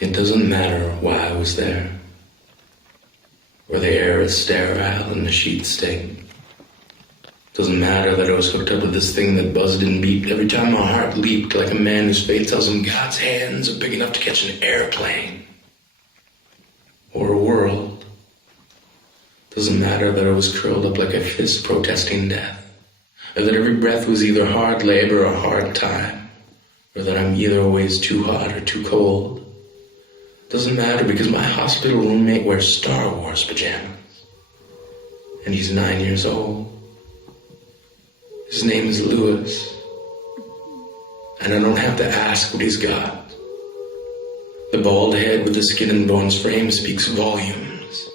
It doesn't matter why I was there, or the air is sterile and the sheets stink. Doesn't matter that I was hooked up with this thing that buzzed and beeped every time my heart leaped, like a man whose fate tells him God's hands are big enough to catch an airplane or a world. Doesn't matter that I was curled up like a fist protesting death, or that every breath was either hard labor or hard time, or that I'm either always too hot or too cold. Doesn't matter because my hospital roommate wears Star Wars pajamas, and he's 9 years old. His name is Lewis, and I don't have to ask what he's got. The bald head with the skin and bones frame speaks volumes.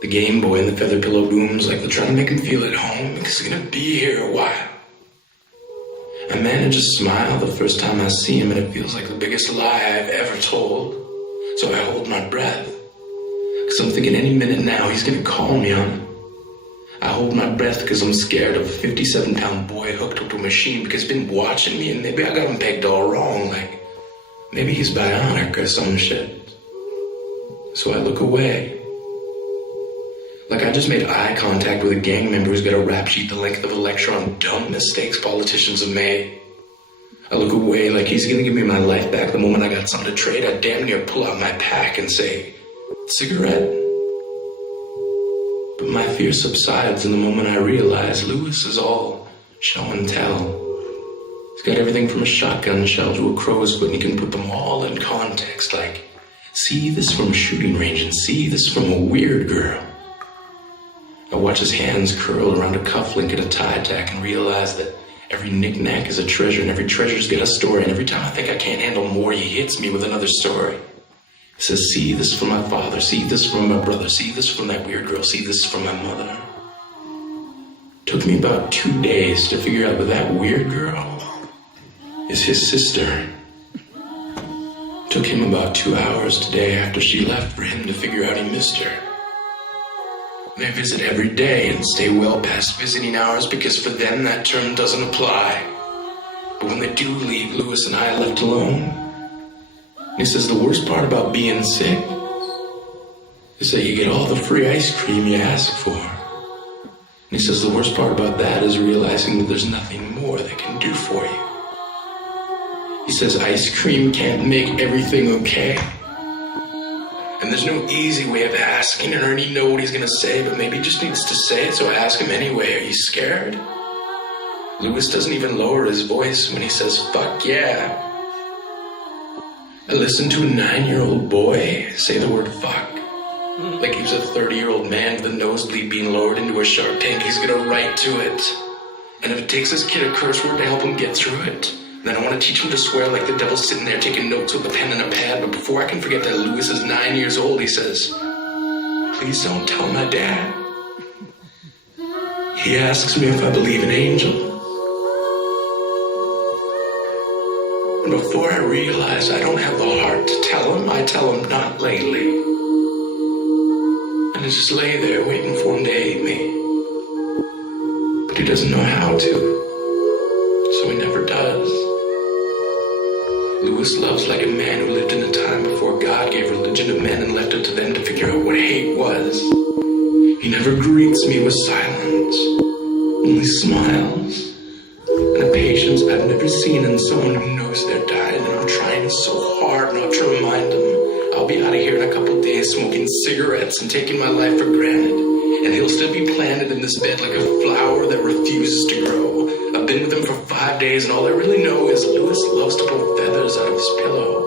The Game Boy and the feather pillow booms like they're trying to make him feel at home because he's gonna be here a while. I manage to smile the first time I see him, and it feels like the biggest lie I've ever told. So I hold my breath, because I'm thinking any minute now he's gonna call me on it. I hold my breath because I'm scared of a 57-pound boy hooked up to a machine because he's been watching me, and maybe I got him pegged all wrong, like maybe he's bionic or some shit. So I look away. Like I just made eye contact with a gang member who's got a rap sheet the length of a lecture on dumb mistakes politicians have made. I look away like he's gonna give me my life back the moment I got something to trade. I damn near pull out my pack and say, cigarette? But my fear subsides in the moment I realize Lewis is all show and tell. He's got everything from a shotgun shell to a crow's foot, and he can put them all in context, like, see this from a shooting range and see this from a weird girl. I watch his hands curl around a cufflink and a tie tack and realize that every knick-knack is a treasure, and every treasure's got a story, and every time I think I can't handle more, he hits me with another story. He says, see this from my father, see this from my brother, see this from that weird girl, see this from my mother. Took me about 2 days to figure out that that weird girl is his sister. Took him about 2 hours today after she left for him to figure out he missed her. They visit every day and stay well past visiting hours because for them that term doesn't apply. But when they do leave, Lewis and I are left alone. And he says the worst part about being sick is that you get all the free ice cream you ask for. And he says the worst part about that is realizing that there's nothing more they can do for you. He says ice cream can't make everything okay. And there's no easy way of asking, and I already know what he's gonna say, but maybe he just needs to say it, so I ask him anyway, are you scared? Lewis doesn't even lower his voice when he says, fuck yeah. I listened to a 9-year-old boy say the word fuck, like he was a 30-year-old man with a nosebleed being lowered into a shark tank. He's gonna write to it. And if it takes this kid a curse word to help him get through it, then I want to teach him to swear like the devil's sitting there taking notes with a pen and a pad. But before I can forget that Lewis is 9 years old, he says, please don't tell my dad. He asks me if I believe in angels. And before I realize I don't have the heart to tell him, I tell him not lately. And I just lay there waiting for him to hate me. But he doesn't know how to, so he never does. Lewis loves like a man who lived in a time before God gave religion to men and left it to them to figure out what hate was. He never greets me with silence, only smiles, and a patience I've never seen in someone who knows they're dying, and I'm trying so hard not to remind him I'll be out of here in a couple days smoking cigarettes and taking my life for granted, and he'll still be planted in this bed like a flower that refuses to grow. I've been with him for 5 days, and all I really know is Lewis loves to pull feathers out of his pillow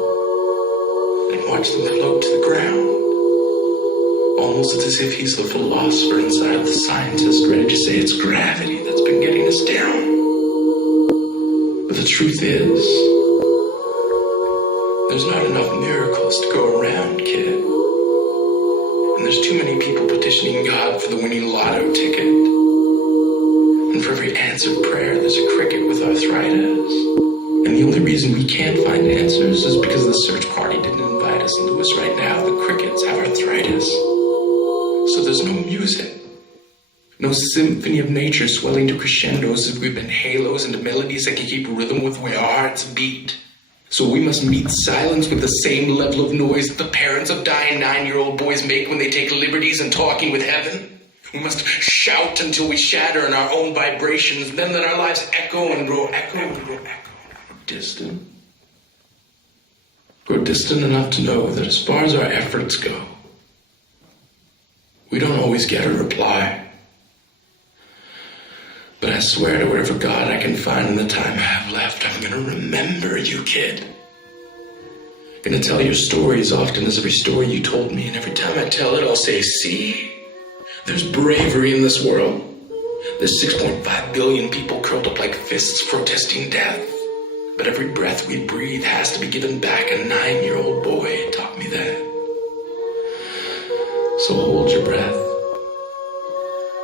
and watch them float to the ground. Almost as if he's the philosopher inside of the scientist, ready to say it's gravity that's been getting us down. But the truth is, there's not enough miracles to go around, kid. And there's too many people petitioning God for the winning lotto ticket. And for every answered prayer, there's a cricket with arthritis. And the only reason we can't find answers is because the search party didn't invite us. And Lewis, right now, the crickets have arthritis. So there's no music. No symphony of nature swelling to crescendos as we've been halos into melodies that can keep rhythm with the way our hearts beat. So we must meet silence with the same level of noise that the parents of dying 9-year-old boys make when they take liberties in talking with heaven. We must shout until we shatter in our own vibrations, then let our lives echo and grow distant. Grow distant enough to know that as far as our efforts go, we don't always get a reply. But I swear to whatever God I can find in the time I have left, I'm gonna remember you, kid. Gonna tell your story as often as every story you told me, and every time I tell it, I'll say, see? There's bravery in this world. There's 6.5 billion people curled up like fists protesting death. But every breath we breathe has to be given back. A 9-year-old boy taught me that. So hold your breath.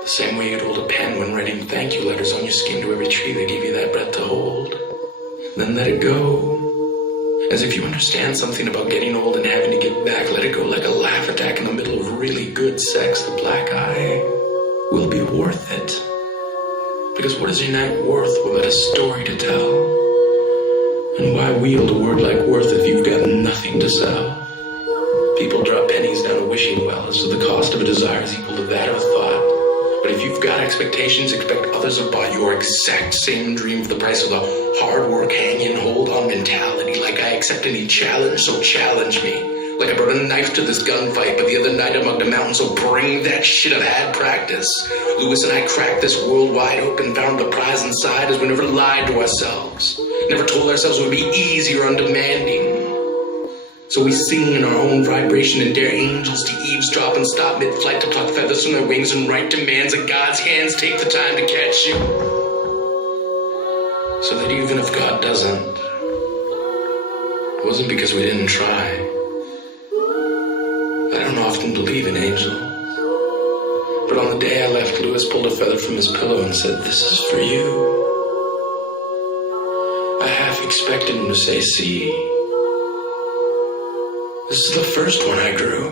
The same way you'd hold a pen when writing thank you letters on your skin to every tree that gave you that breath to hold. Then let it go. As if you understand something about getting old and having to give back. Let it go like a laugh attack in the middle of really good sex. The black eye will be worth it. Because what is your night worth without a story to tell? And why wield a word like worth if you've got nothing to sell? People drop pennies down a wishing well as to the cost of a desire is equal to that of a thought. But if you've got expectations, expect others have bought your exact same dream for the price of the hard work, hang and hold on mentality. Like I accept any challenge, so challenge me. Like I brought a knife to this gunfight, but the other night I mugged a mountain, so bring that shit. I've had practice. Lewis and I cracked this world wide open, found the prize inside as we never lied to ourselves. Never told ourselves it would be easy or undemanding. So we sing in our own vibration and dare angels to eavesdrop and stop mid-flight to pluck feathers from their wings and write demands that God's hands take the time to catch you. So that even if God doesn't, it wasn't because we didn't try. I don't often believe in angels. But on the day I left, Lewis pulled a feather from his pillow and said, "This is for you." I half expected him to say, "See, this is the first one I grew."